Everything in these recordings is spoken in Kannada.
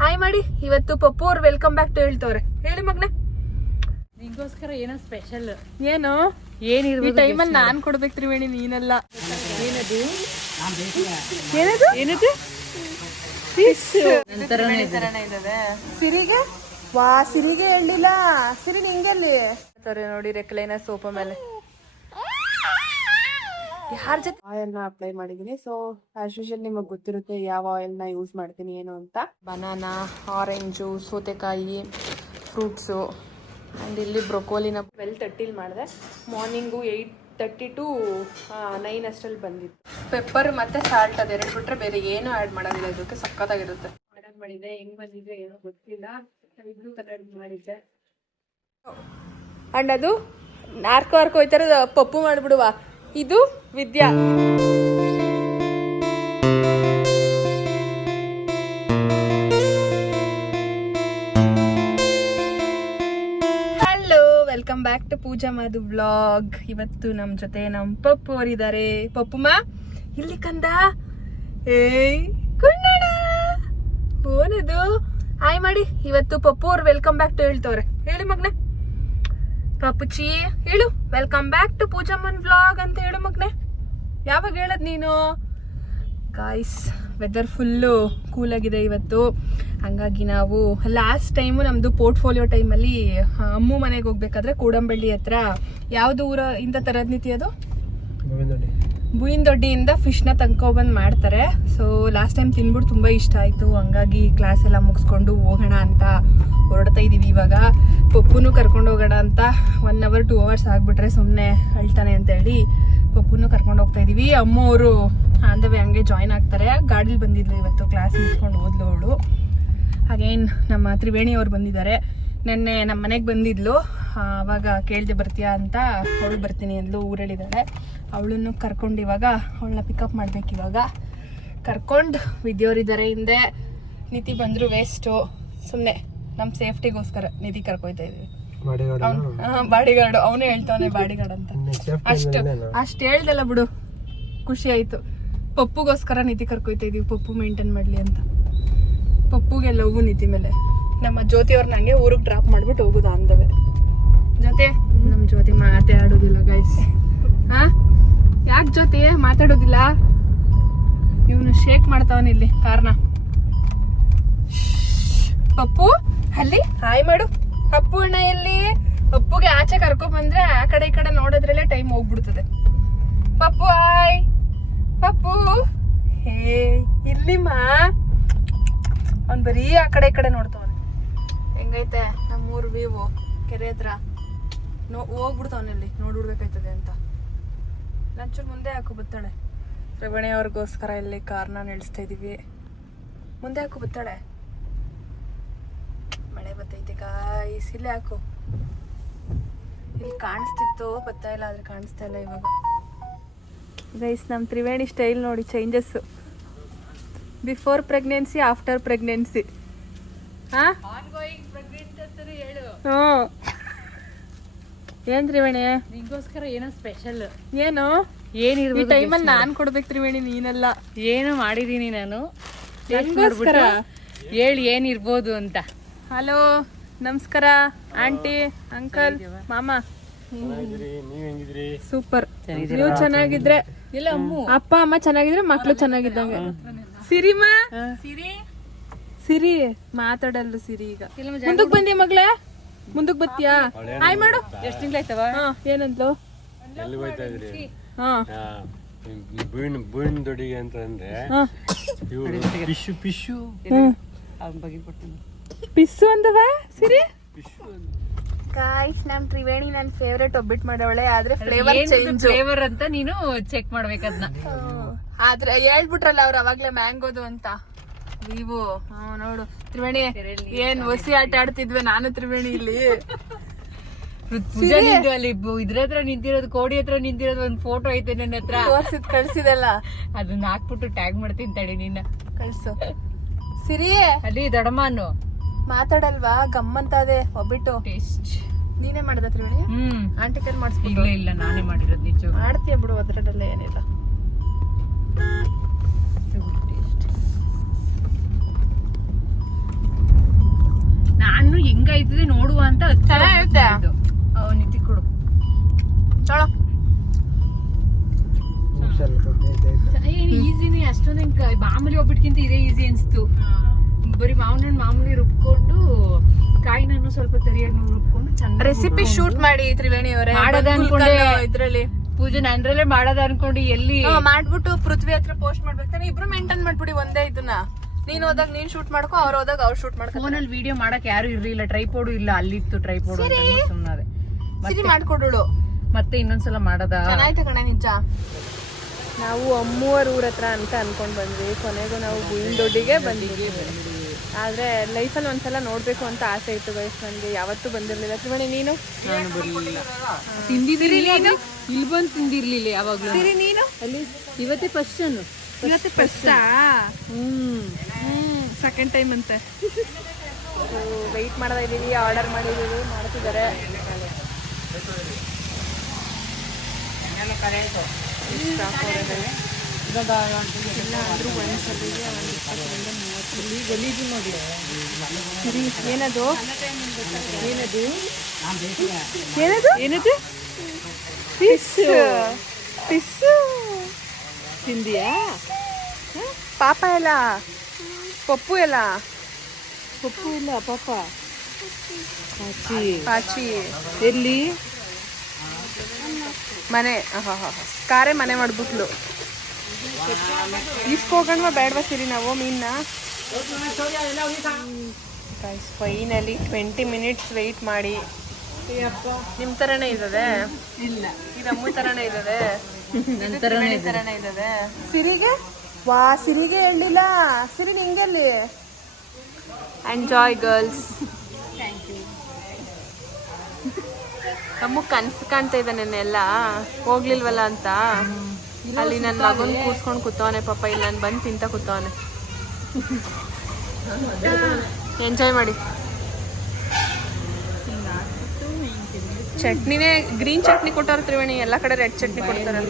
ಹಾಯ್ ಮಾಡಿ. ಇವತ್ತು ಪಪ್ಪು ಅವ್ರು ವೆಲ್ಕಮ್ ಬ್ಯಾಕ್ ಟು ಹೇಳ್ತವ್ರೆ. ಹೇಳಿ ಮಗ್ನೆ. ನಿಂಗೋಸ್ಕರ ಏನೋ ಸ್ಪೆಷಲ್. ಏನು ಏನಿರ್ಬೋದು ಈ ಟೈಮಲ್ಲಿ ನಾನ್ ಕೊಡ್ಬೇಕು ತ್ರಿವೇಣಿ, ನೀನೆಲ್ಲ. ಏನದು ಏನದು ಏನದು ಸಿರಿಗೆ ವಾ, ಸಿರಿಗೆ ಹೇಳಿಲ್ಲ. ಸಿರಿ ನಿಂಗೆಲ್ಲಿ ನೋಡಿ ರೆಕ್ಲೈನ ಸೋಪ ಮೇಲೆ ಯಾರ ಜೊತೆ ಆಯಿಲ್ ನ ಅಪ್ಲೈ ಮಾಡಿದೀನಿ. ಸೊ ಆಸ್ ಯೂಶುವಲ್ ನಿಮಗೆ ಗೊತ್ತಿರುತ್ತೆ ಯಾವ ಆಯಿಲ್ ನ ಯೂಸ್ ಮಾಡ್ತೀನಿ ಏನು ಅಂತ. ಬನಾನಾ, ಆರೆಂಜು, ಸೌತೆಕಾಯಿ, ಫ್ರೂಟ್ಸು ಆ್ಯಂಡ್ ಇಲ್ಲಿ ಬ್ರೊಕೋಲಿನ 12:30 ಮಾಡಿದೆ. ಮಾರ್ನಿಂಗು 8:30 to 9 ಅಷ್ಟರಲ್ಲಿ ಬಂದಿತ್ತು. ಪೆಪ್ಪರ್ ಮತ್ತೆ ಸಾಲ್ಟ್ ಅದೆರಡು ಬಿಟ್ರೆ ಬೇರೆ ಏನು ಆ್ಯಡ್ ಮಾಡೋದಿಲ್ಲ. ಇದಕ್ಕೆ ಸಕ್ಕತ್ತಾಗಿರುತ್ತೆ. ಆರ್ಡರ್ ಮಾಡಿದ್ದೆ, ಹೆಂಗ್ ಬಂದಿದೆ ಏನೋ ಗೊತ್ತಿಲ್ಲ. ಬ್ಲೂ ಕಲರ್ ಮಾಡಿದ್ದೆ. ಅಂಡ್ ಅದು ಆರ್ಕೋ ಹೋಯ್ತಾರ ಪಪ್ಪು ಮಾಡ್ಬಿಡುವ. ಇದು Vidya. Hello, welcome back to Pooja Madhu vlog. ಇವತ್ತು ನಮ್ಮ ಜೊತೆ ನಮ್ಮ ಪಪ್ಪು ಅವರಿದ್ದಾರೆ. ಪಪ್ಪುಮ್ಮ ಇಲ್ಲಿ ಕಂದ. ಏಯ್ ಕುನ್ನಡ ಓನದು. ಹಾಯ್ ಮಾಡಿ. ಇವತ್ತು ಪಪ್ಪು ಅವ್ರು ವೆಲ್ಕಮ್ ಬ್ಯಾಕ್ ಟು ಹೇಳ್ತವ್ರೆ. ಹೇಳಿ ಮಗ್ನೆ. ಪಪ್ಪುಚಿ ಹೇಳು, ವೆಲ್ಕಮ್ ಬ್ಯಾಕ್ ಟು ಪೂಜಾಮನ್ ವ್ಲಾಗ್ ಅಂತ ಹೇಳು ಮಗ್ನೆ. ಯಾವಾಗ ಹೇಳದ್ ನೀನು? ಗಾಯ್ಸ್, ವೆದರ್ ಫುಲ್ಲು ಕೂಲಾಗಿದೆ ಇವತ್ತು. ಹಂಗಾಗಿ ನಾವು ಲಾಸ್ಟ್ ಟೈಮು ನಮ್ಮದು ಪೋರ್ಟ್ಫೋಲಿಯೋ ಟೈಮಲ್ಲಿ ಅಮ್ಮು ಮನೆಗೆ ಹೋಗ್ಬೇಕಾದ್ರೆ ಕೂಡಂಬಳ್ಳಿ ಹತ್ರ ಯಾವುದು ಊರ ಇಂದ ತರದ್ ನೀತಿ ಅದು ಬೂಯಿಂದೊಡ್ಡಿಯಿಂದ ಫಿಶ್ನ ತಂದ್ಕೊಬಂದು ಮಾಡ್ತಾರೆ. ಸೊ ಲಾಸ್ಟ್ ಟೈಮ್ ತಿನ್ಬಿಟ್ಟು ತುಂಬ ಇಷ್ಟ ಆಯಿತು. ಹಂಗಾಗಿ ಕ್ಲಾಸ್ ಎಲ್ಲ ಮುಗಿಸ್ಕೊಂಡು ಹೋಗೋಣ ಅಂತ ಹೊರಡ್ತಾ ಇದ್ದೀವಿ. ಇವಾಗ ಪಪ್ಪುನು ಕರ್ಕೊಂಡು ಹೋಗೋಣ ಅಂತ 1 hour 2 hours ಆಗಿಬಿಟ್ರೆ ಸುಮ್ಮನೆ ಅಳ್ತಾನೆ ಅಂತೇಳಿ ಪಪ್ಪುನು ಕರ್ಕೊಂಡು ಹೋಗ್ತಾ ಇದ್ದೀವಿ. ಅಮ್ಮ ಅವರು ಆನ್ ದ ವೇ ಹಂಗೆ ಜಾಯ್ನ್ ಆಗ್ತಾರೆ. ಗಾಡೀಲಿ ಬಂದಿದ್ಲು ಇವತ್ತು, ಕ್ಲಾಸ್ ಮುಗಿಸ್ಕೊಂಡು ಹೋದ್ಲು ಅವಳು. ಹಾಗೇನು ನಮ್ಮ ತ್ರಿವೇಣಿ ಅವ್ರು ಬಂದಿದ್ದಾರೆ. ನೆನ್ನೆ ನಮ್ಮ ಮನೆಗೆ ಬಂದಿದ್ಲು. ಆವಾಗ ಕೇಳಿದೆ ಬರ್ತೀಯಾ ಅಂತ. ಅವಳು ಬರ್ತೀನಿ ಅಂದ್ಲು, ಊರಲ್ಲಿದ್ದಾಳೆ. ಅವಳನ್ನು ಕರ್ಕೊಂಡು ಇವಾಗ ಅವಳನ್ನ ಪಿಕಪ್ ಮಾಡ್ಬೇಕು. ಇವಾಗ ಕರ್ಕೊಂಡು ವಿದ್ಯೋರಿದ್ದಾರೆ ಹಿಂದೆ. ನಿಧಿ ಬಂದರು ವೇಸ್ಟು. ಸುಮ್ಮನೆ ನಮ್ಮ ಸೇಫ್ಟಿಗೋಸ್ಕರ ನಿಧಿ ಕರ್ಕೊಯ್ತಾ ಇದೀವಿ. ಬಾಡಿಗಾರ್ಡು ಅವನೇ ಹೇಳ್ತಾವನೆ ಬಾಡಿಗಾರ್ಡ್ ಅಂತ. ಅಷ್ಟು ಹೇಳ್ದಲ್ಲ ಬಿಡು, ಖುಷಿ ಆಯ್ತು. ಪಪ್ಪುಗೋಸ್ಕರ ನಿಧಿ ಕರ್ಕೊಯ್ತಾ ಇದೀವಿ, ಪಪ್ಪು ಮೇಂಟೈನ್ ಮಾಡಲಿ ಅಂತ. ಪಪ್ಪುಗೆ ಲವ್ ನಿಧಿ ಮೇಲೆ. ನಮ್ಮ ಜ್ಯೋತಿ ಅವ್ರನ್ನ ಹಂಗೆ ಊರಿಗೆ ಡ್ರಾಪ್ ಮಾಡ್ಬಿಟ್ಟು ಹೋಗುದು ಅಂದವೆ. ಜೊತೆ ನಮ್ಮ ಜ್ಯೋತಿ ಮಾತೇ ಆಡೋದಿಲ್ಲ ಗೈಸ್. ಯಾಕೆ ಜ್ಯೋತಿ ಮಾತಾಡೋದಿಲ್ಲ? ಇವನು ಶೇಕ್ ಮಾಡ್ತಾವನ ಇಲ್ಲಿ ಕಾರ್ನ. ಪಪ್ಪು ಅಲ್ಲಿ ಹಾಯ್ ಮಾಡು. ಅಪ್ಪು ಅಣ್ಣ ಎಲ್ಲಿ? ಅಪ್ಪುಗೆ ಆಚೆ ಕರ್ಕೊಂಡ್ ಬಂದ್ರೆ ಆ ಕಡೆ ಈ ಕಡೆ ನೋಡೋದ್ರಲ್ಲೇ ಟೈಮ್ ಹೋಗ್ಬಿಡ್ತದೆ. ಪಪ್ಪು ಹಾಯ್. ಪಪ್ಪು ಹೇ ಇಲ್ಲಿಮ್ಮ. ಅವ್ನು ಬರೀ ಆ ಕಡೆ ಈ ಕಡೆ ನೋಡ್ತಾವನೆ. ಹೆಂಗೈತೆ ನಮ್ಮೂರು ವ್ಯೂ ಕೆರೆ ಹತ್ರ? ಹೋಗ್ಬಿಡ್ತಾವನಲ್ಲಿ ನೋಡ್ಬಿಡ್ಬೇಕಾಯ್ತದೆ ಅಂತ. ಲಂಚೂರು ಮುಂದೆ ಹಾಕು ಬತ್ತಾಳೆ. ತ್ರಿವೇಣಿ ಅವ್ರಿಗೋಸ್ಕರ ಇಲ್ಲಿ ಕಾರ್ನ ನಿಲ್ಲಿಸ್ತಾ ಇದೀವಿ. ಮುಂದೆ ಹಾಕು ಬತ್ತಾಳೆ. ಮಳೆ ಬತ್ತೈತೆ ಗಾಯ್ಸ್. ಇಲ್ಲೇ ಹಾಕು. ಇಲ್ಲಿ ಕಾಣಿಸ್ತಿತ್ತು, ಬರ್ತಾ ಇಲ್ಲ. ಆದ್ರೆ ಕಾಣಿಸ್ತಾ ಇಲ್ಲ ಇವಾಗ. ಗೈಸ್, ನಮ್ಮ ತ್ರಿವೇಣಿ ಸ್ಟೈಲ್ ನೋಡಿ changes. Before pregnancy, after pregnancy. ಏನ್ ತ್ರಿವೇಣಿ? ನಿಂಗೋಸ್ಕರ ಏನೋ ಸ್ಪೆಷಲ್. ಏನು ಏನಿರ್ಬೋದು ಈ ಟೈಮಲ್ಲಿ ನಾನ್ ಕೊಡ್ಬೇಕು ತ್ರಿವೇಣಿ, ನೀನೆಲ್ಲ. ಏನು ಮಾಡಿದೀನಿ ನಾನು. ಹೆಂಗೋಸ್ಕರ ಹೇಳಿ ಏನಿರ್ಬೋದು ಅಂತ. ಹಲೋ, ನಮಸ್ಕಾರ ಆಂಟಿ, ಅಂಕಲ್, ಮಾಮ. ಸೂಪರ್. ನೀವು ಚೆನ್ನಾಗಿದ್ರೆ, ಇಲ್ಲ ಅಮ್ಮು, ಅಪ್ಪ ಅಮ್ಮ ಚೆನ್ನಾಗಿದ್ರೆ ಮಕ್ಳು ಚೆನ್ನಾಗಿದ್ದಂಗೆ. ಸಿರಿಮಾ, ಸಿರಿ ಮಾತಾಡಲ್ಲು ಸಿರಿ. ಈಗ ಮುಂದಕ್ ಬಂದಿ ಮಗ್ಳ? ಮುಂದಕ್ ಬತ್ತೀಯಾ? ಹಾಯ್ ಮಾಡು. ಎಷ್ಟು ತಿಂಗ್ಳಾಯ್ತವ? ಏನಂದ್ಲು? ಬೂಯಿಂದೊಡ್ಡಿಗೆ ಅಂತ ಅಂದ್ರೆ ಪಿಶು ಪಿಶು ಪಿಸ್ಸು ಅಂದವ ಸಿರಿ. ಗಾಯ್ಸ್, ನಮ್ ತ್ರಿವೇಣಿ ನನ್ ಫೇವ್ರೇಟ್ ಒಬ್ಬಿಟ್ಟು ಮಾಡವಳೆ. ಆದ್ರೆ ಫ್ಲೇವರ್ ಚೇಂಜ್. ಫ್ಲೇವರ್ ಅಂತ ನೀನು ಚೆಕ್ ಮಾಡ್ಬೇಕದ್ನ. ಆದ್ರೆ ಹೇಳ್ಬಿಟ್ರಲ್ಲ ಅವ್ರು ಅವಾಗ್ಲೇ ಮ್ಯಾಂಗೋದು ಅಂತ. ನೀವು ನೋಡು ತ್ರಿವೇಣಿ ಏನ್ ಹೊಸಿ ಆಟ ಆಡ್ತಿದ್ವಿ ನಾನು ತ್ರಿವೇಣಿ ಇಲ್ಲಿ. ಪೂಜಾ ನಿಂತು ಅಲ್ಲಿ ಇದ್ರ ಹತ್ರ ನಿಂತಿರೋದು, ಕೋಡಿ ಹತ್ರ ನಿಂತಿರೋದು ಒಂದ್ ಫೋಟೋ ಐತೆ ನನ್ನ ಹತ್ರ. ಕಳ್ಸಿದಲ್ಲ, ಅದನ್ನ ಹಾಕ್ಬಿಟ್ಟು ಟ್ಯಾಗ್ ಮಾಡ್ತೀನಿ ತಡಿ ನಿನ್ನ. ಕಳ್ಸು ಸಿರಿ. ಅಲ್ಲಿ ದೊಡ್ಡಮ್ಮನು ಮಾತಾಡಲ್ವಾ? ಗಮ್ಮಂತ ಅದೇ ಒಬ್ಬಿಟ್ಟು. ಟೇಸ್ಟ್ ನೀನೇ ಮಾಡ್ದ ತ್ರಿವೇಣಿ? ಆಂಟಿ ಕೈಲಿ ಮಾಡಿಸ್ಬಿಟ್ಟು. ಇಲ್ಲ ನಾನೇ ಮಾಡಿರೋದು. ನಿಜ ಮಾಡ್ತೀಯ ಬಿಡು, ಅದ್ರಲ್ಲೆಲ್ಲ ಏನಿಲ್ಲ. ನಾನು ಹೆಂಗಾಯ್ತದೆ ನೋಡುವ ಅಂತ ಚೆನ್ನಾಗಿರುತ್ತೆ. ನಿತ್ತಿ ಕೊಡು. ಚಲೋ ಏನು ಈಸಿನೇ, ಅಷ್ಟೊಂದು ಮಾಮೂಲಿ ಒಬ್ಬಟ್ಕಿಂತ ಇದೇ ಈಸಿ ಅನ್ಸ್ತು. ಬರೀ ಮಾಮೂಲಿ ರುಬ್ಕೊಂಡು ಕಾಯಿನನ್ನು ಸ್ವಲ್ಪ ತರಿಯಾಗಿ ರುಬ್ಕೊಂಡು ಚೆನ್ನಾಗಿ ರೆಸಿಪಿ ಶೂಟ್ ಮಾಡಿ ತ್ರಿವೇಣಿ ಅವರೇ. ಮಾಡೋದ ಅನ್ಕೊಂಡೆ. ಇದ್ರಲ್ಲಿ ಪೂಜೆ ನಂದ್ರಲ್ಲೇ ಮಾಡೋದ ಅನ್ಕೊಂಡು ಎಲ್ಲಿ ಮಾಡ್ಬಿಟ್ಟು ಪೃಥ್ವಿ ಹತ್ರ ಪೋಸ್ಟ್ ಮಾಡ್ಬೇಕಾನೆ. ಇಬ್ರು ಮೇಂಟೈನ್ ಮಾಡ್ಬಿಡಿ ಒಂದೇ ಇದನ್ನ. ನೀನ್ ಹೋದಾಗ ನೀನ್ ಶೂಟ್ ಮಾಡ್ಕೊ, ಅವ್ರು ಹೋದಾಗ ಅವ್ರು ಶೂಟ್ ಮಾಡ್ಕೊ. ಫೋನಲ್ಲಿ ವಿಡಿಯೋ ಮಾಡಕ್ ಯಾರು ಇರ್ಲಿಲ್ಲ, ಟ್ರೈಪೋಡು ಇಲ್ಲ, ಅಲ್ಲಿತ್ತು ಟ್ರೈಪೋಡು ಸುಮ್ಮನೆ ಸಿರಿ ಮಾಡ್ಕೊಡೋಳು. ಮತ್ತೆ ಇನ್ನೊಂದ್ಸಲ ಮಾಡದ ಚೆನ್ನಾಯ್ತು ಕಣೆ ನಿಜ. ನಾವು ಅಮ್ಮೂವರ್ ಊರ ಹತ್ರ ಅಂತ ಅನ್ಕೊಂಡ್ ಬಂದ್ವಿ, ಕೊನೆಗೂ ನಾವು ಗುಂಡೊಡ್ಡಿಗೆ ಬಂದಿದ್ವಿ. ಆದ್ರೆ ಲೈಫಲ್ಲಿ ಒಂದ್ಸಲ ನೋಡ್ಬೇಕು ಅಂತ ಆಸೆ ಇತ್ತು ಗೈಸ್ ನನ್ಗೆ, ಯಾವತ್ತೂ ಬಂದಿರ್ಲಿಲ್ಲ. ತ್ರಿವೇಣಿ ನೀನು? ನಾನು ಬರ್ಲಿಲ್ಲ. ತಿಂದಿದ್ದೀರಿ ಇಲ್ಲಿ ಬಂದು ತಿಂದಿರ್ಲಿಲ್ಲ ಯಾವಾಗ್ಲೂ. ಸಿರಿ ನೀನು? ಅಲ್ಲಿ ಇವತ್ತೇ ಫಸ್ಟ್ ಅನ್ನು ಇವತ್ತೇ ಫಸ್ಟ್. ಸೆಕೆಂಡ್ ಟೈಮ್ ಅಂತೆ. ವೆಯ್ಟ್ ಮಾಡ್ತಾ ಇದೀವಿ, ಆರ್ಡರ್ ಮಾಡಿದೀವಿ, ಮಾಡ್ತಿದ್ದಾರೆ. ಗಲೀಜು ನೋಡಿ. ಏನದು ಏನದು ಏನದು ಏನದು? ಫಿಶ್. ಫಿಶ್ ತಿಂದಿಯಾ? ಪಾಪ ಎಲ್ಲ, ಪಪ್ಪು ಎಲ್ಲ. ಪಪ್ಪು ಇಲ್ಲ, ಪಾಪ ಪಾಚಿ ಎಲ್ಲಿ ಮನೆ. ಕಾರೇ ಮನೆ ಮಾಡ್ಬಿಟ್ಲು. ಇಸ್ಕೋಗಣ್ವಾ ಬೇಡವಾ ಸಿರಿ ನಾವು ಮೀನ್ನ? ಫೈನಲಿ 20 ಮಿನಿಟ್ಸ್ ವೆಯ್ಟ್ ಮಾಡಿ. ನಿಮ್ ತರನೇ ಇದ್ದದೆ? ಇಲ್ಲ, ಇದು ಅಮ್ಮು ತರನೇ ಇದ್ದದೆ, ನನ್ನ ತರನೇ ಇದ್ದದೆ. ಸಿರಿಗೆ ವಾ, ಸಿರಿಗೆ ಹೇಳಿಲ್ಲ. ಸಿರಿ ನಿಂಗೆಲ್ಲಿ? Enjoy girls. ಅಮ್ಮು ಕನ್ಸು ಕಾಣ್ತಾ ಇದೆ ನೆನ್ನೆಲ್ಲ, ಹೋಗ್ಲಿಲ್ವಲ್ಲ ಅಂತ. ಅಲ್ಲಿ ನನ್ನ ಮಗನ್ ಕೂರ್ಸ್ಕೊಂಡು ಕೂತವನೆ ಪಾಪ. ಇಲ್ಲಿ ನಾನು ಬಂದು ತಿಂತ ಕೂತವನೆ. ಎಂಜಾಯ್ ಮಾಡಿ. ಚಟ್ನಿನೇ ಗ್ರೀನ್ ಚಟ್ನಿ ಕೊಟ್ಟವ್ರು ತ್ರಿವೇಣಿ, ಎಲ್ಲ ಕಡೆ ರೆಡ್ ಚಟ್ನಿ ಕೊಡ್ತಾರೆ.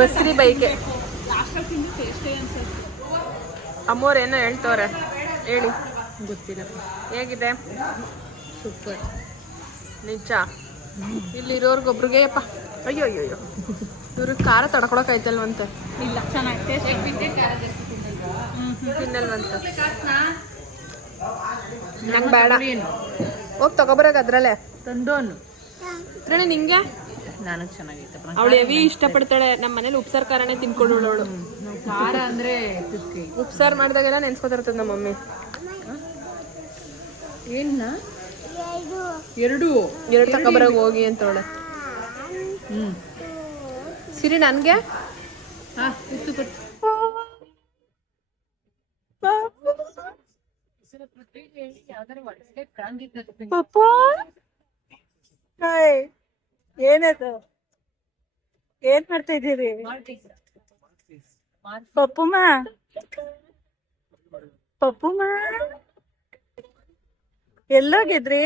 ಬಸ್ರಿ ಬೈಕೆ. ಅಮ್ಮೋರು ಏನೋ ಹೇಳ್ತವ್ರೆ, ಹೇಳಿ. ಗೊತ್ತಿಲ್ಲ. ಹೇಗಿದೆ? ಸೂಪರ್. ನಿಜ. ಇಲ್ಲಿರೋರ್ಗೊಬ್ರಿಗೆ ಅಪ್ಪ ಅಯ್ಯೋ ಅಯ್ಯೋ ಅಯ್ಯೋ, ಇವ್ರಿಗೆ ಖಾರ ತಡ್ಕೊಳಕಾಯ್ತಲ್ವಂತೆ. ಇಲ್ಲ, ಚೆನ್ನಾಗಿ ತಿನ್ನಲ್ವಂತೆ. ನಂಗೆ ಬೇಡ, ಹೋಗಿ ತಗೊಬರಾಗ ಅದ್ರಲ್ಲೇ ತಂದೋನು. ತ್ರಿವೇಣಿ ನಿಂಗೆ? ನಾನು ಚೆನ್ನಾಗೈತೆ. ಅವಳು ಹೆವಿ ಇಷ್ಟಪಡ್ತಾಳೆ. ನಮ್ಮ ಮನೇಲಿ ಉಪ್ಸಾರು ಖಾರನೇ ತಿನ್ಕೊಳ್ಳೋಳು ಅವಳು. ಖಾರ ಅಂದ್ರೆ ಉಪ್ಸಾರು ಮಾಡಿದಾಗೆಲ್ಲ ನೆನ್ಸ್ಕೊತಿರ್ತದ ನಮ್ಮ ಮಮ್ಮಿ. ಏನ್ನ ಎರಡು ತಗೊಬರಾಗ ಹೋಗಿ ಅಂತವಳೆ. ಸಿರಿ ನನ್ಗೆ? ಏನದು? ಏನ್ ಮಾಡ್ತಾ ಇದ್ದೀರಿ? ಪಪ್ಪುಮ್ಮ, ಪಪ್ಪುಮ್ಮ ಎಲ್ಲೋಗಿದ್ರಿ?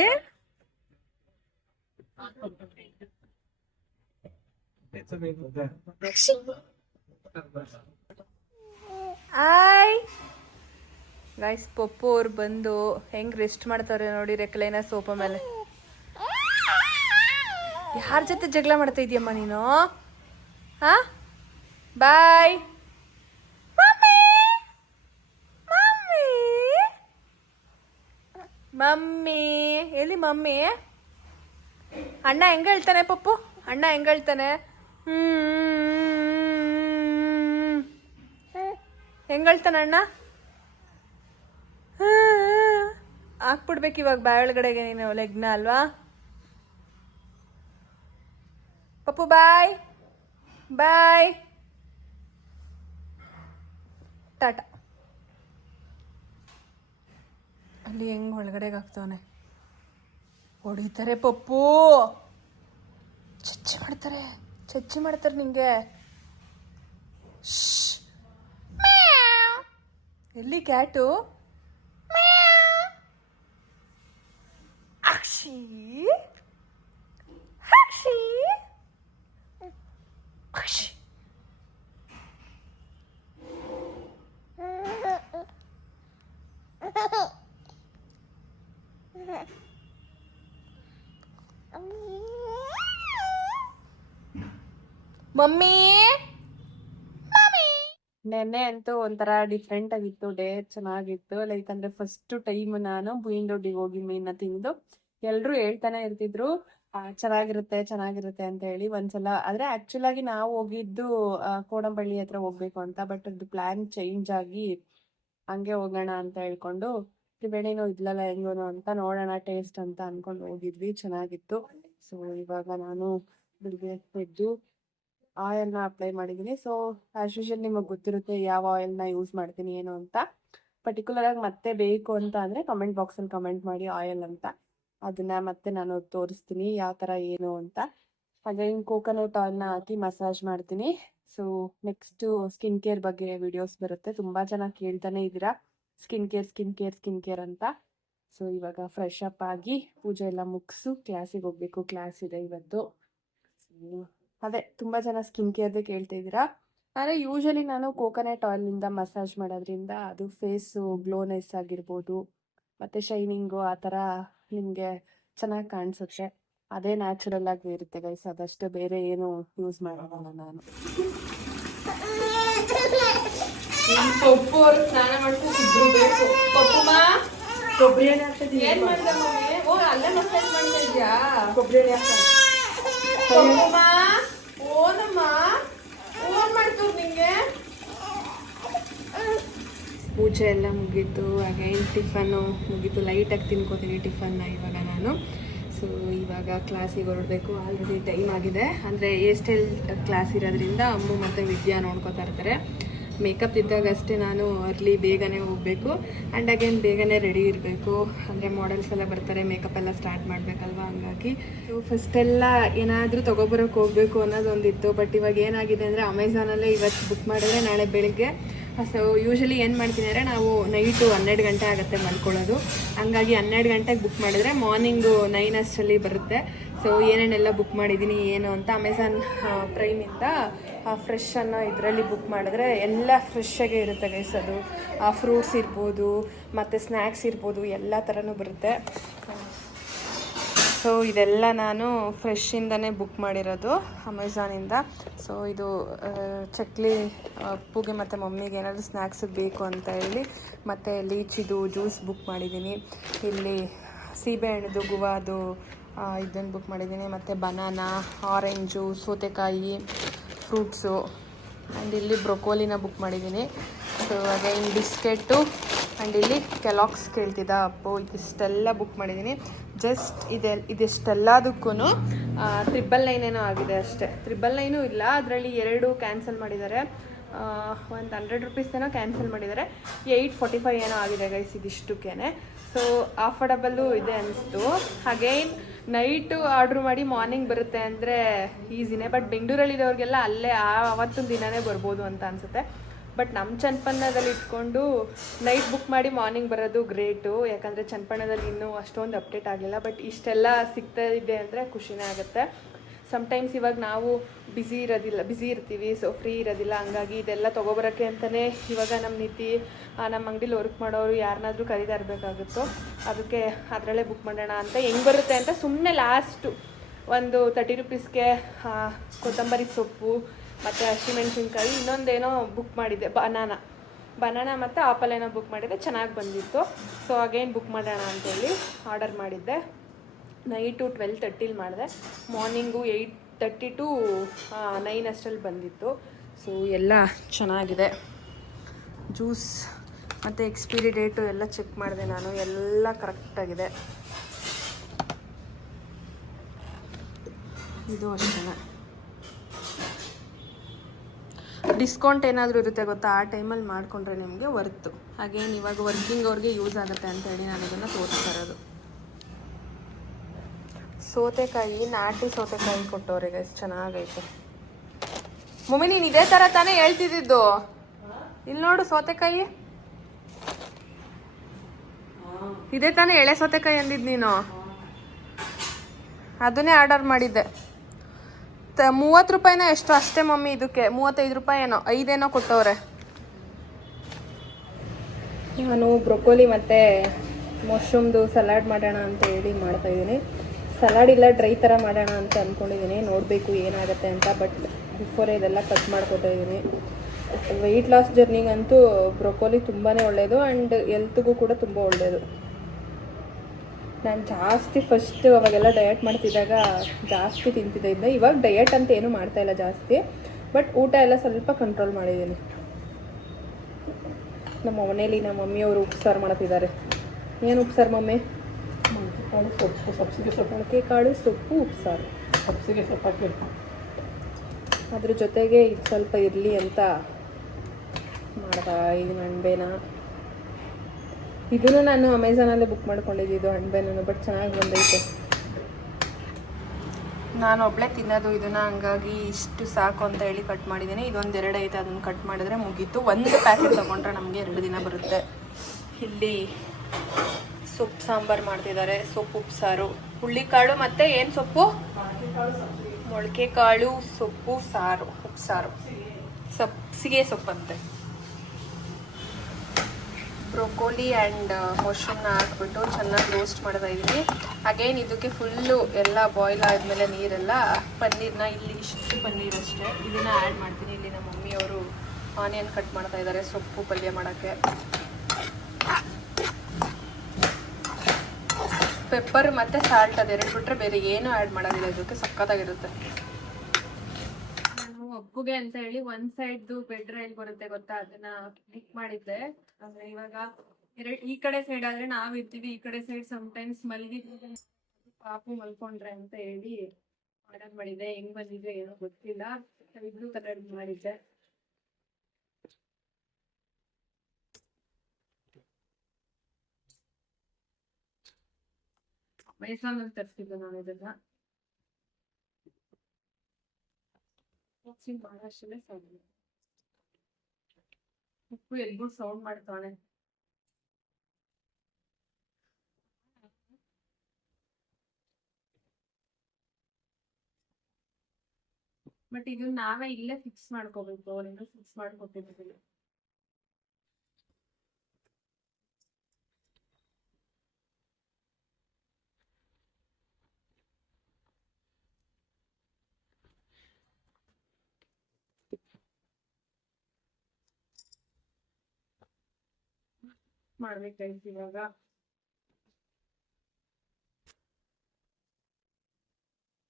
ಗೈಸ್, ಪಪ್ಪು ಅವ್ರು ಬಂದು ಹೆಂಗ್ ರೆಸ್ಟ್ ಮಾಡ್ತಾರೆ ನೋಡಿ ರೆಕ್ಲೈನ ಸೋಫಾ ಮೇಲೆ. ಯಾರ ಜೊತೆ ಜಗಳ ಮಾಡ್ತಾ ಇದೀಯಮ್ಮ ನೀನು? ಹಾ, ಬಾಯ್. ಮಮ್ಮಿ ಎಲ್ಲಿ ಮಮ್ಮಿ? ಅಣ್ಣ ಹೆಂಗ ಹೇಳ್ತಾನೆ ಪಪ್ಪು? ಅಣ್ಣ ಹೆಂಗ ಹೇಳ್ತಾನೆ? ಹೆಂಗ ಹೇಳ್ತಾನೆ ಅಣ್ಣ? ಹಾಕ್ಬಿಡ್ಬೇಕು ಇವಾಗ ಬಾಯ್ ಒಳಗಡೆಗೆ ನೀನು ಲೆಗ್ನ ಅಲ್ವಾ? ಪಪ್ಪು ಬಾಯ್ ಬಾಯ್, ಟಾಟಾ. ಅಲ್ಲಿ ಹೆಂಗ್ ಒಳಗಡೆಗೆ ಹಾಕ್ತವನೆ. ಹೊಡಿತಾರೆ ಪಪ್ಪು, ಚಚ್ಚಿ ಮಾಡ್ತಾರೆ ನಿಂಗೆ. ಎಲ್ಲಿ ಕ್ಯಾಟು? ಅಕ್ಷಿ ಅಕ್ಷಿ ಅಕ್ಷಿ. ಮಮ್ಮಿ ನೆನ್ನೆ ಅಂತೂ ಒಂಥರ ಡಿಫ್ರೆಂಟ್ ಆಗಿತ್ತು. ಡೇ ಚೆನ್ನಾಗಿತ್ತು. ಲೈಕ್ ಅಂದ್ರೆ ಫಸ್ಟ್ ಟೈಮ್ ನಾನು ಬುಯಿನ್ದೊಡ್ಡಿಗೆ ಹೋಗಿ ಮೀನ ತಿಂದು ಎಲ್ರು ಹೇಳ್ತಾನೆ ಇರ್ತಿದ್ರು ಚೆನ್ನಾಗಿರುತ್ತೆ ಚೆನ್ನಾಗಿರುತ್ತೆ ಅಂತ ಹೇಳಿ. ಒಂದ್ಸಲ ಆದ್ರೆ ಆಕ್ಚುಲ್ ಆಗಿ ನಾವು ಹೋಗಿದ್ದು ಕೋಡಂಬಳ್ಳಿ ಹತ್ರ ಹೋಗ್ಬೇಕು ಅಂತ. ಬಟ್ ಅದು ಪ್ಲಾನ್ ಚೇಂಜ್ ಆಗಿ ಹಂಗೆ ಹೋಗೋಣ ಅಂತ ಹೇಳ್ಕೊಂಡು ತ್ರಿವೇಣಿನೂ ಇದ್ಲಲ್ಲ ಹೆಂಗೋನು ಅಂತ ನೋಡೋಣ ಟೇಸ್ಟ್ ಅಂತ ಅನ್ಕೊಂಡು ಹೋಗಿದ್ವಿ. ಚೆನ್ನಾಗಿತ್ತು. ಸೊ ಇವಾಗ ನಾನು ಬೆಳಿಗ್ಗೆ ಎದ್ದು ಆಯಿಲ್ನ ಅಪ್ಲೈ ಮಾಡಿದ್ದೀನಿ. ಸೊ ಆಸ್ ಯೂಶುವಲ್ ನಿಮಗೆ ಗೊತ್ತಿರುತ್ತೆ ಯಾವ ಆಯಿಲ್ನ ಯೂಸ್ ಮಾಡ್ತೀನಿ ಏನು ಅಂತ. ಪರ್ಟಿಕ್ಯುಲರ್ ಆಗಿ ಮತ್ತೆ ಬೇಕು ಅಂತ ಅಂದರೆ ಕಮೆಂಟ್ ಬಾಕ್ಸಲ್ಲಿ ಕಮೆಂಟ್ ಮಾಡಿ ಆಯಿಲ್ ಅಂತ. ಅದನ್ನ ಮತ್ತೆ ನಾನು ತೋರಿಸ್ತೀನಿ ಯಾವ ಥರ ಏನು ಅಂತ. ಹಾಗೆ ಕೋಕೋನಟ್ ಆಯಿಲ್ನ ಹಾಕಿ ಮಸಾಜ್ ಮಾಡ್ತೀನಿ. ಸೊ ನೆಕ್ಸ್ಟು ಸ್ಕಿನ್ ಕೇರ್ ಬಗ್ಗೆ ವಿಡಿಯೋಸ್ ಬರುತ್ತೆ. ತುಂಬ ಜನ ಕೇಳ್ತಾನೆ ಇದ್ದೀರಾ ಸ್ಕಿನ್ ಕೇರ್ ಅಂತ. ಸೊ ಇವಾಗ ಫ್ರೆಶ್ ಅಪ್ ಆಗಿ ಪೂಜೆ ಎಲ್ಲ ಮುಗಿಸು ಕ್ಲಾಸಿಗೆ ಹೋಗ್ಬೇಕು. ಕ್ಲಾಸ್ ಇದೆ ಇವತ್ತು. ಅದೇ ತುಂಬ ಜನ ಸ್ಕಿನ್ ಕೇರ್ದೇ ಕೇಳ್ತಾ ಇದ್ದೀರಾ. ಆದರೆ ಯೂಶಲಿ ನಾನು ಕೋಕೋನಟ್ ಆಯಿಲಿಂದ ಮಸಾಜ್ ಮಾಡೋದ್ರಿಂದ ಅದು ಫೇಸು ಗ್ಲೋನೆಸ್ ಆಗಿರ್ಬೋದು ಮತ್ತು ಶೈನಿಂಗು ಆ ಥರ ನಿಮಗೆ ಚೆನ್ನಾಗಿ ಕಾಣಿಸುತ್ತೆ. ಅದೇ ನ್ಯಾಚುರಲ್ ಆಗಿ ಇರುತ್ತೆ ಗೈಸ್. ಅದಷ್ಟು ಬೇರೆ ಏನು ಯೂಸ್ ಮಾಡೋಲ್ಲ ನಾನು. ಪಪ್ಪು ಅವ್ರು ಸ್ನಾನ ಮಾಡಿಸಿದ್ರು ಬೇಕು. ಪಪ್ಪುಮ್ಮ ಕೊಬ್ಬರಿ ಎಣ್ಣೆ ಹಾಕ್ತಿದ್ದೀನಿ. ಏನು ಮಾಡಿದೆ ಮಮ್ಮಿ? ಓ ಅಲ್ಲೇ ಮಸಾಜ್ ಮಾಡ್ತಾ ಇದೆಯಾ? ಕೊಬ್ಬರಿ ಎಣ್ಣೆ ಹಾಕ್ತಾರೆ. ಪಪ್ಪುಮ್ಮ ಓನಮ್ಮ ಓನ್ ಮಾಡ್ತು ನಿಂಗೆ. ಪೂಜೆ ಎಲ್ಲ ಮುಗೀತು. ಹಾಗೆ ಟಿಫನ್ನು ಮುಗೀತು. ಲೈಟಾಗಿ ತಿನ್ಕೋತೀನಿ ಟಿಫನ್ನ ಇವಾಗ ನಾನು. ಸೊ ಇವಾಗ ಕ್ಲಾಸಿಗೆ ಹೊರಡಬೇಕು. ಆಲ್ರೆಡಿ ಟೈಮ್ ಆಗಿದೆ. ಅಂದರೆ ಏರ್ ಸ್ಟೈಲ್ ಕ್ಲಾಸ್ ಇರೋದ್ರಿಂದ ಅಮ್ಮು ಮತ್ತು ವಿದ್ಯಾ ನೋಡ್ಕೋತಾ ಇರ್ತಾರೆ. ಮೇಕಪ್ ಇದ್ದಾಗಷ್ಟೇ ನಾನು ಅರ್ಲಿ ಬೇಗನೆ ಹೋಗಬೇಕು. ಆ್ಯಂಡ್ ಅಗೇನ್ ಬೇಗನೆ ರೆಡಿ ಇರಬೇಕು. ಅಂದರೆ ಮಾಡೆಲ್ಸ್ ಎಲ್ಲ ಬರ್ತಾರೆ, ಮೇಕಪ್ ಎಲ್ಲ ಸ್ಟಾರ್ಟ್ ಮಾಡಬೇಕಲ್ವ. ಹಂಗಾಗಿ ಫಸ್ಟೆಲ್ಲ ಏನಾದರೂ ತೊಗೊಬರೋಕ್ಕೆ ಹೋಗಬೇಕು ಅನ್ನೋದೊಂದಿತ್ತು. ಬಟ್ ಇವಾಗ ಏನಾಗಿದೆ ಅಂದರೆ ಅಮೆಝಾನಲ್ಲೇ ಇವತ್ತು ಬುಕ್ ಮಾಡಿದ್ರೆ ನಾಳೆ ಬೆಳಗ್ಗೆ. ಸೊ ಯೂಶಲಿ ಏನು ಮಾಡ್ತೀನಿ ಅಂದರೆ ನಾವು ನೈಟು 12 ಗಂಟೆ ಆಗುತ್ತೆ ಮಲ್ಕೊಳ್ಳೋದು. ಹಂಗಾಗಿ 12 ಗಂಟೆಗೆ ಬುಕ್ ಮಾಡಿದ್ರೆ ಮಾರ್ನಿಂಗು 9 ಅಷ್ಟರಲ್ಲಿ ಬರುತ್ತೆ. ಸೊ ಏನೇನೆಲ್ಲ ಬುಕ್ ಮಾಡಿದ್ದೀನಿ ಏನು ಅಂತ ಅಮೆಝಾನ್ ಪ್ರೈಮಿಂದ ಫ್ರೆಶ್ ಅನ್ನೋ ಇದರಲ್ಲಿ ಬುಕ್ ಮಾಡಿದ್ರೆ ಎಲ್ಲ ಫ್ರೆಶ್ಶಾಗೇ ಇರುತ್ತೆ ಗೈಸ್. ಅದು ಫ್ರೂಟ್ಸ್ ಇರ್ಬೋದು ಮತ್ತು ಸ್ನ್ಯಾಕ್ಸ್ ಇರ್ಬೋದು ಎಲ್ಲ ಥರನೂ ಬರುತ್ತೆ. ಸೊ ಇದೆಲ್ಲ ನಾನು ಫ್ರೆಶ್ಶಿಂದನೇ ಬುಕ್ ಮಾಡಿರೋದು ಅಮೆಝಾನಿಂದ. ಸೊ ಇದು ಚಕ್ಲಿ ಅಪ್ಪುಗೆ ಮತ್ತು ಮಮ್ಮಿಗೆ ಏನಾದರೂ ಸ್ನ್ಯಾಕ್ಸಿಗೆ ಬೇಕು ಅಂತ ಹೇಳಿ ಮತ್ತು ಲೀಚಿದು ಜ್ಯೂಸ್ ಬುಕ್ ಮಾಡಿದ್ದೀನಿ. ಇಲ್ಲಿ ಸೀಬೆಹಣ್ಣದು ಗುವಾದು ಇದನ್ನು ಬುಕ್ ಮಾಡಿದ್ದೀನಿ. ಮತ್ತು ಬನಾನಾ, ಆರೆಂಜು, ಸೌತೆಕಾಯಿ, ಫ್ರೂಟ್ಸು ಆ್ಯಂಡ್ ಇಲ್ಲಿ ಬ್ರೊಕೋಲಿನ ಬುಕ್ ಮಾಡಿದ್ದೀನಿ. ಸೊ ಅಗೈನ್ ಬಿಸ್ಕೆಟು ಆ್ಯಂಡ್ ಇಲ್ಲಿ ಕೆಲಾಕ್ಸ್ ಕೇಳ್ತಿದ್ದ ಅಪ್ಪು. ಇದಿಷ್ಟೆಲ್ಲ ಬುಕ್ ಮಾಡಿದ್ದೀನಿ. ಜಸ್ಟ್ ಇದಿಷ್ಟೆಲ್ಲದಕ್ಕೂ 999 ಏನೋ ಆಗಿದೆ ಅಷ್ಟೇ. 999 ಇಲ್ಲ, ಅದರಲ್ಲಿ 2 ಕ್ಯಾನ್ಸಲ್ ಮಾಡಿದ್ದಾರೆ. ಒಂದು 100 ರುಪೀಸ್ ಏನೋ ಕ್ಯಾನ್ಸಲ್ ಮಾಡಿದ್ದಾರೆ. 845 ಏನೋ ಆಗಿದೆ ಗೈಸ್ ಇದಿಷ್ಟಕ್ಕೇ. ಸೊ ಅಫೋರ್ಡಬಲ್ಲು ಇದೆ ಅನಿಸ್ತು. ಅಗೈನ್ ನೈಟು ಆರ್ಡ್ರ್ ಮಾಡಿ ಮಾರ್ನಿಂಗ್ ಬರುತ್ತೆ ಅಂದರೆ ಈಸಿನೇ. ಬಟ್ ಬೆಂಗಳೂರಲ್ಲಿರೋರಿಗೆಲ್ಲ ಅಲ್ಲೇ ಅವತ್ತೊಂದು ದಿನವೇ ಬರ್ಬೋದು ಅಂತ ಅನಿಸುತ್ತೆ. ಬಟ್ ನಮ್ಮ ಚನ್ನಪಣ್ಣದಲ್ಲಿ ಇಟ್ಕೊಂಡು ನೈಟ್ ಬುಕ್ ಮಾಡಿ ಮಾರ್ನಿಂಗ್ ಬರೋದು ಗ್ರೇಟು. ಯಾಕಂದರೆ ಚನ್ನಪಣ್ಣದಲ್ಲಿ ಇನ್ನೂ ಅಷ್ಟೊಂದು ಅಪ್ಡೇಟ್ ಆಗಿಲ್ಲ. ಬಟ್ ಇಷ್ಟೆಲ್ಲ ಸಿಗ್ತಾ ಇದೆ ಅಂದರೆ ಖುಷಿನೇ ಆಗುತ್ತೆ. ಸಮ್ಟೈಮ್ಸ್ ಇವಾಗ ನಾವು ಬ್ಯುಸಿ ಇರ್ತೀವಿ. ಸೊ ಫ್ರೀ ಇರೋದಿಲ್ಲ. ಹಂಗಾಗಿ ಇದೆಲ್ಲ ತೊಗೊಬರೋಕ್ಕೆ ಅಂತಲೇ ಇವಾಗ ನಮ್ಮ ನೀತಿ ನಮ್ಮ ಅಂಗಡಿಲಿ ವರ್ಕ್ ಮಾಡೋರು ಯಾರನ್ನಾದ್ರೂ ಕರೀತಾ ಇರಬೇಕಾಗುತ್ತೋ. ಅದಕ್ಕೆ ಅದರಲ್ಲೇ ಬುಕ್ ಮಾಡೋಣ ಅಂತ. ಹೆಂಗೆ ಬರುತ್ತೆ ಅಂತ ಸುಮ್ಮನೆ ಲಾಸ್ಟು ಒಂದು 30 ರುಪೀಸ್ಗೆ ಕೊತ್ತಂಬರಿ ಸೊಪ್ಪು ಮತ್ತು ಹಸಿಮೆಣ್ಸಿನ್ಕಾಯಿ ಇನ್ನೊಂದೇನೋ ಬುಕ್ ಮಾಡಿದ್ದೆ. ಬನಾನಾ ಮತ್ತು ಆಪಲ್ ಏನೋ ಬುಕ್ ಮಾಡಿದ್ದೆ. ಚೆನ್ನಾಗಿ ಬಂದಿತ್ತು. ಸೊ ಅಗೇನ್ ಬುಕ್ ಮಾಡೋಣ ಅಂತೇಳಿ ಆರ್ಡರ್ ಮಾಡಿದ್ದೆ. ನೈಟು 12:30 ಮಾಡಿದೆ. ಮಾರ್ನಿಂಗು 8:30 to 9 ಅಷ್ಟರಲ್ಲಿ ಬಂದಿತ್ತು. ಸೊ ಎಲ್ಲ ಚೆನ್ನಾಗಿದೆ. ಜ್ಯೂಸ್ ಮತ್ತು ಎಕ್ಸ್ಪೈರಿ ಡೇಟು ಎಲ್ಲ ಚೆಕ್ ಮಾಡಿದೆ ನಾನು. ಎಲ್ಲ ಕರೆಕ್ಟಾಗಿದೆ. ಇದು ಅಷ್ಟೇ. ಡಿಸ್ಕೌಂಟ್ ಏನಾದರೂ ಇರುತ್ತೆ ಗೊತ್ತಾ, ಆ ಟೈಮಲ್ಲಿ ಮಾಡಿಕೊಂಡ್ರೆ ನಿಮಗೆ ವರ್ತು. ಹಾಗೇನು ಇವಾಗ ವರ್ಕಿಂಗ್ ಅವ್ರಿಗೆ ಯೂಸ್ ಆಗುತ್ತೆ ಅಂತ ಹೇಳಿ ನಾನು ಇದನ್ನು ತೋರಿಸ್ತಾ ಇರೋದು. ಸೌತೆಕಾಯಿ, ನಾಟಿ ಸೌತೆಕಾಯಿ ಕೊಟ್ಟವ್ರೆ ಗೈಸ್, ಚೆನ್ನಾಗೈತೆ. ಮಮ್ಮಿ ನೀನು ಇದೇ ಥರ ತಾನೇ ಹೇಳ್ತಿದ್ದಿದ್ದು? ಇಲ್ಲಿ ನೋಡು ಸೌತೆಕಾಯಿ, ಇದೇ ತಾನೇ ಎಳೆ ಸೌತೆಕಾಯಿ ಅಂದಿದ್ದು ನೀನು. ಅದನ್ನೇ ಆರ್ಡರ್ ಮಾಡಿದ್ದೆ. 30 ರೂಪಾಯಿನ ಎಷ್ಟು ಅಷ್ಟೇ ಮಮ್ಮಿ. ಇದಕ್ಕೆ 35 ರೂಪಾಯಿ ಏನೋ 5 ಏನೋ ಕೊಟ್ಟವ್ರೆ. ನಾನು ಬ್ರೊಕೋಲಿ ಮತ್ತು ಮಶ್ರೂಮ್ದು ಸಲಾಡ್ ಮಾಡೋಣ ಅಂತ ಹೇಳಿ ಮಾಡ್ತಾಯಿದ್ದೀನಿ. ಸಲಾಡ್ ಇಲ್ಲ ಡ್ರೈ ಥರ ಮಾಡೋಣ ಅಂತ ಅಂದ್ಕೊಂಡಿದ್ದೀನಿ. ನೋಡಬೇಕು ಏನಾಗುತ್ತೆ ಅಂತ. ಬಟ್ ಬಿಫೋರೇ ಇದೆಲ್ಲ ಕಟ್ ಮಾಡ್ಕೊತಾ ಇದ್ದೀನಿ. ವೆಯ್ಟ್ ಲಾಸ್ ಜರ್ನಿಗಂತೂ ಬ್ರೊಕೋಲಿ ತುಂಬಾ ಒಳ್ಳೆಯದು ಆ್ಯಂಡ್ ಎಲ್ತ್ಗೂ ಕೂಡ ತುಂಬ ಒಳ್ಳೆಯದು. ನಾನು ಜಾಸ್ತಿ ಫಸ್ಟ್ ಅವಾಗೆಲ್ಲ ಡಯಟ್ ಮಾಡ್ತಿದ್ದಾಗ ಜಾಸ್ತಿ ತಿಂತಿದ್ದೆ. ಇವಾಗ ಡಯಟ್ ಅಂತ ಏನೂ ಮಾಡ್ತಾಯಿಲ್ಲ ಜಾಸ್ತಿ, ಬಟ್ ಊಟ ಎಲ್ಲ ಸ್ವಲ್ಪ ಕಂಟ್ರೋಲ್ ಮಾಡಿದ್ದೀನಿ. ನಮ್ಮ ಮನೇಲಿ ನಮ್ಮ ಮಮ್ಮಿಯವರು ಉಪ್ಸಾರು ಮಾಡ್ತಿದ್ದಾರೆ. ಏನು ಉಪ್ಸಾರು ಮಮ್ಮಿ? ಮೊಳಕೆ ಕಾಳು ಸೊಪ್ಪು ಉಪ್ಸಾರು. ಸಬ್ಸಿಗೆ ಸೊಪ್ಪು ಹಾಕಿ ಅದ್ರ ಜೊತೆಗೆ ಇದು ಸ್ವಲ್ಪ ಇರಲಿ ಅಂತ ಮಾಡ್ತಾ ಇದೀನಿ ಅಣಬೆನ. ಇದನ್ನು ನಾನು ಅಮೆಝಾನಲ್ಲೇ ಬುಕ್ ಮಾಡ್ಕೊಂಡಿದ್ದು ಅಣಬೆನೂ, ಬಟ್ ಚೆನ್ನಾಗಿ ಬಂದೈತೆ. ನಾನು ಒಬ್ಬಳೇ ತಿನ್ನೋದು ಇದನ್ನು, ಹಂಗಾಗಿ ಇಷ್ಟು ಸಾಕು ಅಂತ ಹೇಳಿ ಕಟ್ ಮಾಡಿದ್ದೀನಿ. ಇದೊಂದು 2 ಐತೆ, ಅದನ್ನು ಕಟ್ ಮಾಡಿದ್ರೆ ಮುಗೀತು. ಒಂದು ಪ್ಯಾಕೆಟ್ ತೊಗೊಂಡ್ರೆ ನಮಗೆ 2 ದಿನ ಬರುತ್ತೆ. ಇಲ್ಲಿ ಸೊಪ್ಪು ಸಾಂಬಾರು ಮಾಡ್ತಿದ್ದಾರೆ, ಸೊಪ್ಪು ಉಪ್ಸಾರು, ಹುಳ್ಳಿಕಾಳು ಮತ್ತು ಏನು ಸೊಪ್ಪು? ಮೊಳಕೆ ಕಾಳು ಸೊಪ್ಪು ಸಾರು, ಉಪ್ಸಾರು, ಸಬ್ಸಿಗೆ ಸೊಪ್ಪಂತೆ. ಬ್ರೊಕೋಲಿ ಆ್ಯಂಡ್ ಮಶ್ರೂಮ್ನ ಹಾಕ್ಬಿಟ್ಟು ಚೆನ್ನಾಗಿ ರೋಸ್ಟ್ ಮಾಡ್ತಾ ಇದ್ದೀನಿ. ಅಗೇನ್ ಇದಕ್ಕೆ ಫುಲ್ಲು ಎಲ್ಲ ಬಾಯ್ಲ್ ಆದಮೇಲೆ ನೀರೆಲ್ಲ ಪನ್ನೀರನ್ನ, ಇಲ್ಲಿ ಇಷ್ಟು ಪನ್ನೀರ್ ಅಷ್ಟೇ, ಇದನ್ನು ಆ್ಯಡ್ ಮಾಡ್ತೀನಿ. ಇಲ್ಲಿ ನಮ್ಮ ಮಮ್ಮಿಯವರು ಆನಿಯನ್ ಕಟ್ ಮಾಡ್ತಾ ಇದ್ದಾರೆ ಸೊಪ್ಪು ಪಲ್ಯ ಮಾಡೋಕ್ಕೆ. ಪೆಪ್ಪರ್ ಮತ್ತು ಸಾಲ್ಟ್ ಅದೆರಡು ಬಿಟ್ಟರೆ ಬೇರೆ ಏನು ಆ್ಯಡ್ ಮಾಡೋದಿಲ್ಲ ಇದಕ್ಕೆ. ಸಕ್ಕತ್ತಾಗಿರುತ್ತೆ. ನಾನು ಒಬ್ಬಗೆ ಅಂತ ಹೇಳಿ ಒಂದು ಸೈಡ್ದು ಬೆಡ್ ರೈಲ್ ಬರುತ್ತೆ ಗೊತ್ತಾ, ಅದನ್ನ ಕ್ಲಿಕ್ ಮಾಡಿದ್ದೆ. ಅಂದರೆ ಇವಾಗ ಈ ಕಡೆ ಸೈಡ್ ಆದರೆ ನಾವು ಇರ್ತೀವಿ, ಈ ಕಡೆ ಸೈಡ್ ಸಮ್ಟೈಮ್ಸ್ ಪಾಪು ಮಲ್ಕೊಂಡ್ರೆ ಅಂತ ಹೇಳಿ ಆರ್ಡರ್ ಮಾಡಿದ್ದೆ. ಹೆಂಗ್ ಬಂದಿದೆ ಏನೋ ಗೊತ್ತಿಲ್ಲ. ಬ್ಲೂ ಕಲರ್ ಮಾಡಿದ್ದೆ. ಅಮೆಝಾನಲ್ಲಿ ತರಿಸಿದ್ದು ನಾನು ಇದನ್ನ. ಬಹಳಷ್ಟೇ ಸೌಂಡ್, ಉಪ್ಪು ಎಲ್ಗೂ ಸೌಂಡ್ ಮಾಡ್ತಾನೆ. ಬಟ್ ಇದು ನಾವೇ ಇಲ್ಲೇ ಫಿಕ್ಸ್ ಮಾಡ್ಕೋಬೇಕು, ಅವರಿಂದ ಫಿಕ್ಸ್ ಮಾಡ್ಕೊತಿರ್ತೀವಿ. ಮಾಡ್ಬೇಕಾಯ್ತು ಇವಾಗ.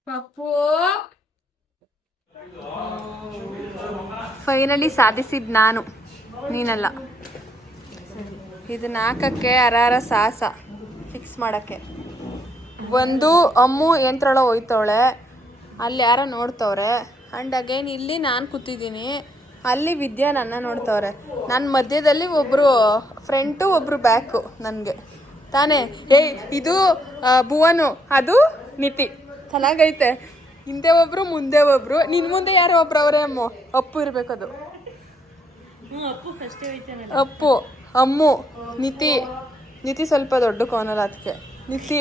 ಪಪ್ಪು ಫೈನಲಿ ಸಾಧಿಸಿದ್ ನಾನು, ನೀನಲ್ಲ. ಇದನ್ನ ಹಾಕಕ್ಕೆ ಅರಾರ ಸಾಹಸ ಫಿಕ್ಸ್ ಮಾಡಕ್ಕೆ. ಒಂದು ಅಮ್ಮು ಯಂತ್ರೊಳ ಹೋಯ್ತವಳೆ, ಅಲ್ಲಿ ಯಾರ ನೋಡ್ತವ್ರೆ. ಆ್ಯಂಡ್ ಅಗೇನ್ ಇಲ್ಲಿ ನಾನು ಕೂತಿದ್ದೀನಿ, ಅಲ್ಲಿ ವಿದ್ಯಾ ನನ್ನ ನೋಡ್ತವ್ರೆ. ನನ್ನ ಮಧ್ಯದಲ್ಲಿ ಒಬ್ಬರು ಫ್ರಂಟು ಒಬ್ಬರು ಬ್ಯಾಕು ನನಗೆ ತಾನೇ. ಏಯ್ ಇದು ಭುವನು, ಅದು ನಿತಿ. ಚೆನ್ನಾಗೈತೆ. ಹಿಂದೆ ಒಬ್ರು ಮುಂದೆ ಒಬ್ರು, ನಿನ್ ಮುಂದೆ ಯಾರೋ ಒಬ್ರು ಅವರೇ. ಅಪ್ಪು ಇರ್ಬೇಕದು. ಅಪ್ಪು, ಅಮ್ಮು, ನಿತಿ ಸ್ವಲ್ಪ ದೊಡ್ಡ ಕೋನಲ್ಲ ಅದಕ್ಕೆ ನಿತಿ.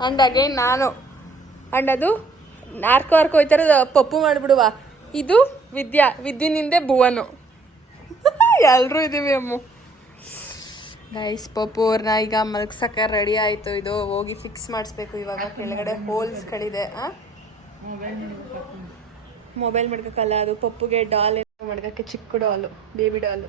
ಆ್ಯಂಡ್ ಅಗೇನ್ ನಾನು. ಆ್ಯಂಡ್ ಅದು ಆರ್ಕೋ ಹೋಯ್ತಾರ ಪಪ್ಪು ಮಾಡಿಬಿಡುವ. ಇದು ವಿದ್ಯನಿಂದೆ ಭುವನು. ಎಲ್ಲರೂ ಇದ್ದೀವಿ ಅಮ್ಮು. ನೈಸ್. ಪಪ್ಪು ಅವ್ರನ್ನ ಈಗ ಮಲಗ್ಸಕ್ಕೆ ರೆಡಿ ಆಯಿತು. ಇದು ಹೋಗಿ ಫಿಕ್ಸ್ ಮಾಡಿಸ್ಬೇಕು ಇವಾಗ. ಕೆಳಗಡೆ ಹೋಲ್ಸ್ಗಳಿದೆ. ಮೊಬೈಲ್ ಮಡ್ಕಕ್ಕಲ್ಲ, ಅದು ಪಪ್ಪುಗೆ ಡಾಲ್ ಮಡ್ಕಕ್ಕೆ, ಚಿಕ್ಕ ಡಾಲು, ಬೇಬಿ ಡಾಲು.